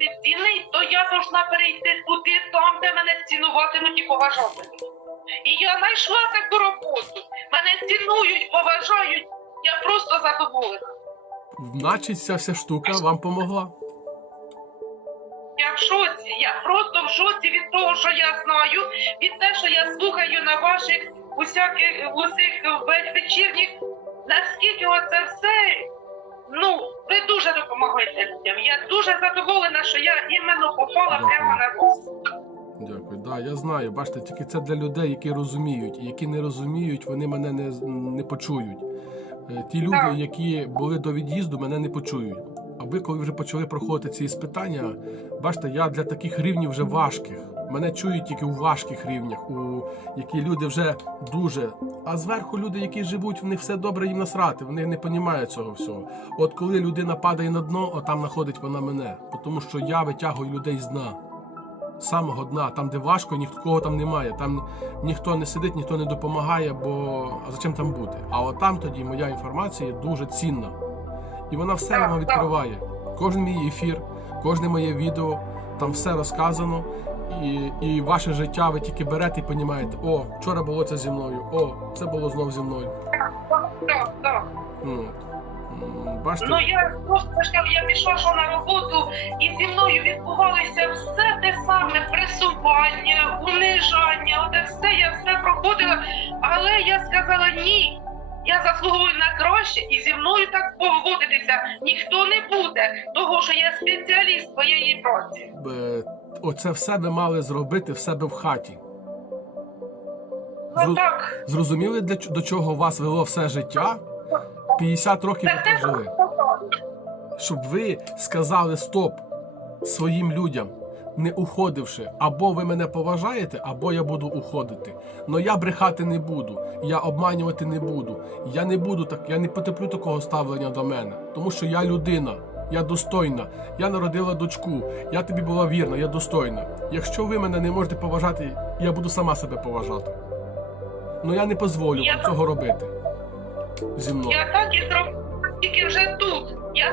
бути цінний, то я должна перейти туди, там, де мене цінуватимуть і поважатимуть. І я знайшла таку роботу. Мене цінують, поважають. Я просто задоволена. Значить, ця вся штука вам помогла. Я в шоці, я просто в шоці від того, що я знаю, від те, що я слухаю на ваших усяких усіх вечірніх, наскільки оце все. Ну, ви дуже допомагаєте людям. Я дуже задоволена, що я іменно попала Дякую. прямо на вас. Дякую. Да, я знаю. Бачите, тільки це для людей, які розуміють. І які не розуміють, вони мене не, не почують. Е, Ті люди, Так. які були до від'їзду, мене не почують. А ви, коли вже почали проходити ці іспитання, бачите, я для таких рівнів вже важких. Мене чують тільки у важких рівнях, у які люди вже дуже. А зверху люди, які живуть, в них все добре їм насрати. Вони не розуміють цього всього. От коли людина падає на дно, от там знаходить вона мене. Тому що я витягую людей з дна з самого дна, там, де важко, нікого там немає. Там ніхто не сидить, ніхто не допомагає, бо а зачем там бути? А от там тоді моя інформація дуже цінна. І вона все вам відкриває. Кожен мій ефір, кожне моє відео, там все розказано. І, і ваше життя ви тільки берете і розумієте, о, вчора було це зі мною, о, це було знов зі мною. Так, так, бачите, Ну я просто я пішла що на роботу, і зі мною відбувалося все те саме пресування, унижання, оте все, я все проходила. Але я сказала ні. Я заслуговую на краще, і зі мною так поводитися ніхто не буде, того що я спеціаліст своєї праці. е, оце все ви мали зробити в себе в хаті. Ну Зру- так, Зрозуміли, для до чого вас вело все життя? 50 років ви прожили. Щоб ви сказали стоп своїм людям, не уходивши. Або ви мене поважаєте, або я буду уходити. Но я брехати не буду, я обманювати не буду. Я не буду так, я не потерплю такого ставлення до мене, тому що я людина. Я достойна, я народила дочку, я тобі була вірна, я достойна. Якщо ви мене не можете поважати, я буду сама себе поважати. Ну я не дозволю цього робити зі мною. я так і зробила, тільки вже тут. Я